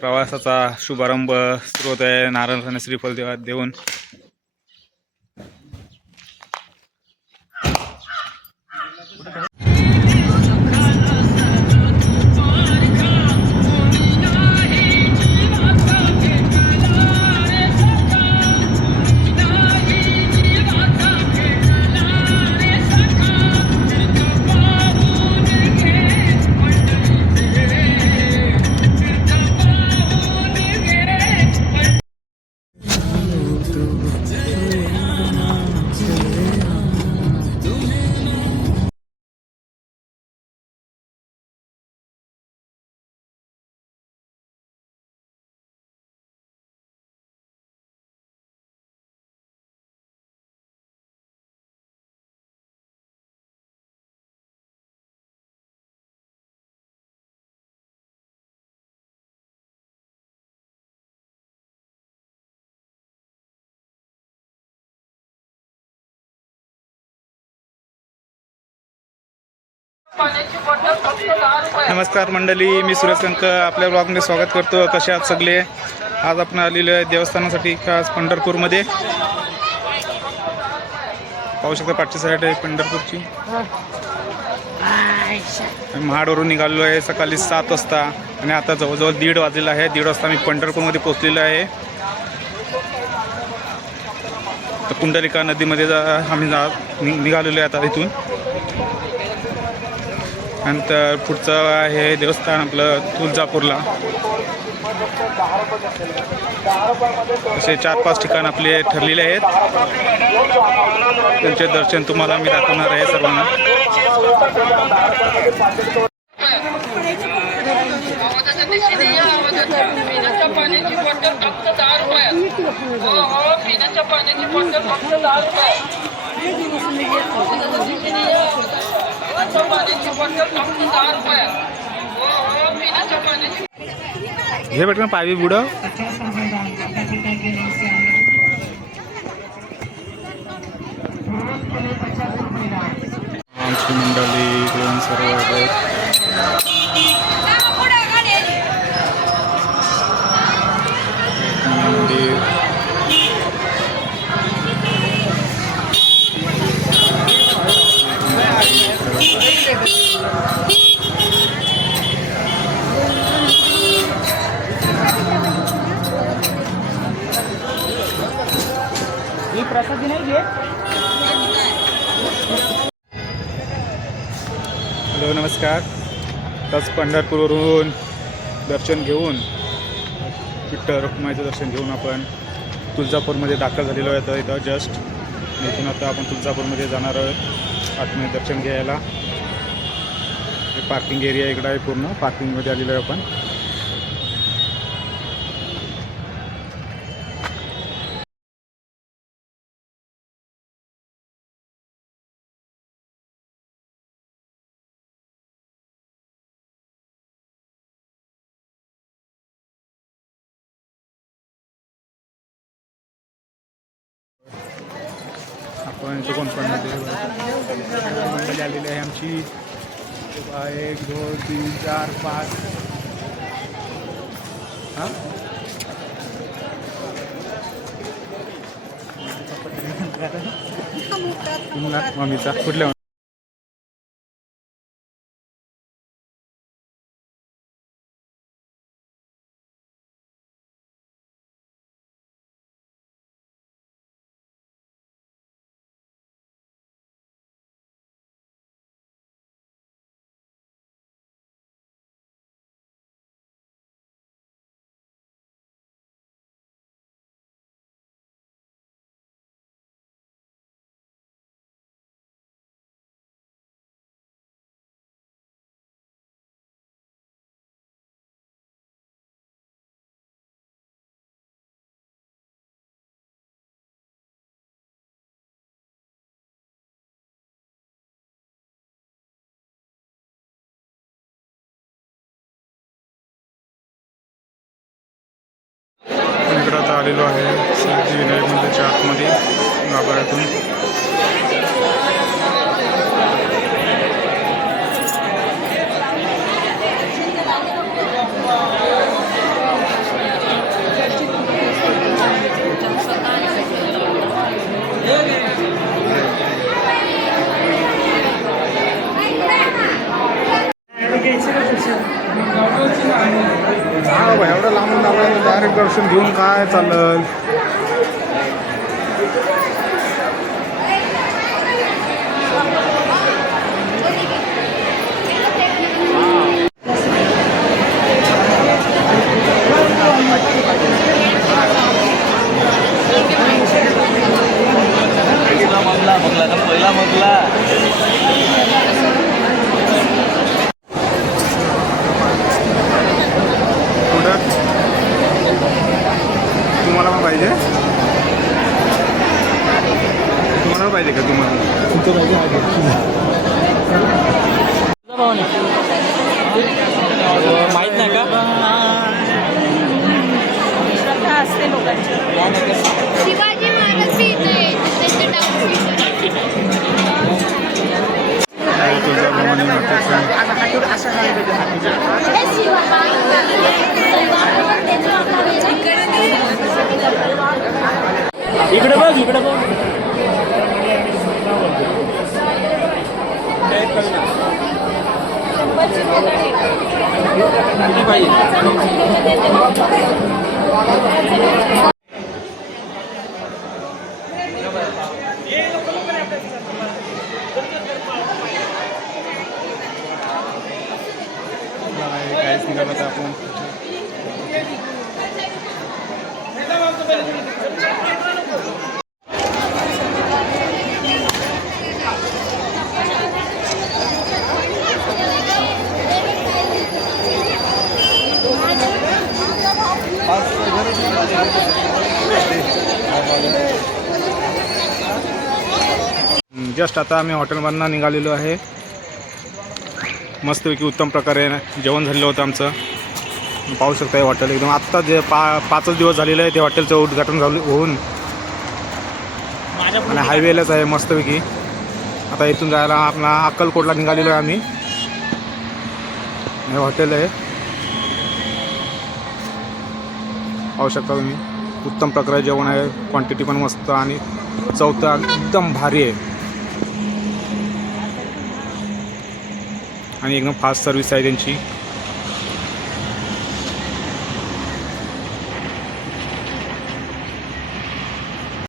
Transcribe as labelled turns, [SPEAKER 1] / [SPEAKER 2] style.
[SPEAKER 1] प्रवासाचा शुभारंभ स्रोत आहे नारायण आणि श्रीफल देवा देऊन. नमस्कार मंडळी मी सुरेश कंक आपल्या ब्लॉगमध्ये स्वागत करतो. कसे आहात सगळे? आज आपण आलेलो आहे देवस्थानासाठी खास पंढरपूरमध्ये. पाहू शकता पाठची साईड आहे पंढरपूरची. महाडवरून निघालेलो आहे सकाळी सात वाजता. आणि आता जवळजवळ दीड वाजलेला आहे. दीड वाजता मी पंढरपूरमध्ये पोचलेलो आहे. तर कुंडलिका नदीमध्ये जा आम्ही जा निघालेलो आहे आता इथून. नंतर पुढचं आहे देवस्थान आपलं तुळजापूरला. असे चार पाच ठिकाण आपले ठरलेले आहेत. त्यांचे दर्शन तुम्हाला मी दाखवणार आहे सर्वांना.
[SPEAKER 2] हो, हो, पाण्याची बॉटल फक्त दहा रुपयात पिण्याच्या पाण्याची बॉटल फक्त दहा रुपयात पिण्याच्या पाण्याची
[SPEAKER 1] बॉटल फक्त हॅलो नमस्कार. आज पंढरपूरवरून दर्शन घेऊन विठ्ठल रुक्माईचं दर्शन घेऊन आपण तुळजापूरमध्ये दाखल झालेलो आहे. तर इथं जस्ट इथून आता आपण तुळजापूरमध्ये जाणार आहोत. आतमध्ये दर्शन घ्यायला. हे पार्किंग एरिया इकडं आहे पूर्ण. पार्किंगमध्ये आलेलो आहे आपण. आपण इथे कोण पण मंडळी आलेली आहे आमची. एक दोन तीन चार पाच. हां? मम्मीचा. कुठल्या आलेलो आहे. सिद्धिविनायक मंदिरच्या आतमध्ये गाभाऱ्यातून. दर्शन घेऊन काय चाललं
[SPEAKER 3] मगला मगला का पहिला मगला
[SPEAKER 1] पण पाहिजे का तुम्हाला?
[SPEAKER 3] माहीत नाही का?
[SPEAKER 4] श्रद्धा असते लोकांची
[SPEAKER 5] शिवाजी महाराज इथे.
[SPEAKER 3] किती पाहिजे.
[SPEAKER 1] काहीच निघालं तर आपण? जस्ट आता आम्ही हॉटेलमधनं निघालेलो आहे. मस्तपैकी उत्तम प्रकारे जेवण झालेलं होतं आमचं. पाहू शकता हे हॉटेल एकदम. आत्ता जे पा पाचच दिवस झालेलं आहे ते हॉटेलचं उद्घाटन झालं होऊन. आणि हायवेलाच आहे मस्तपैकी आता इथून जायला आपला अक्कलकोटला निघालेलो आहे आम्ही. हे हॉटेल आहे. पाहू शकता तुम्ही. उत्तम प्रकारे जेवण आहे. क्वांटिटी पण मस्त आणि चौथा एकदम भारी आहे. आणि एकदम फास्ट सर्विस आहे त्यांची.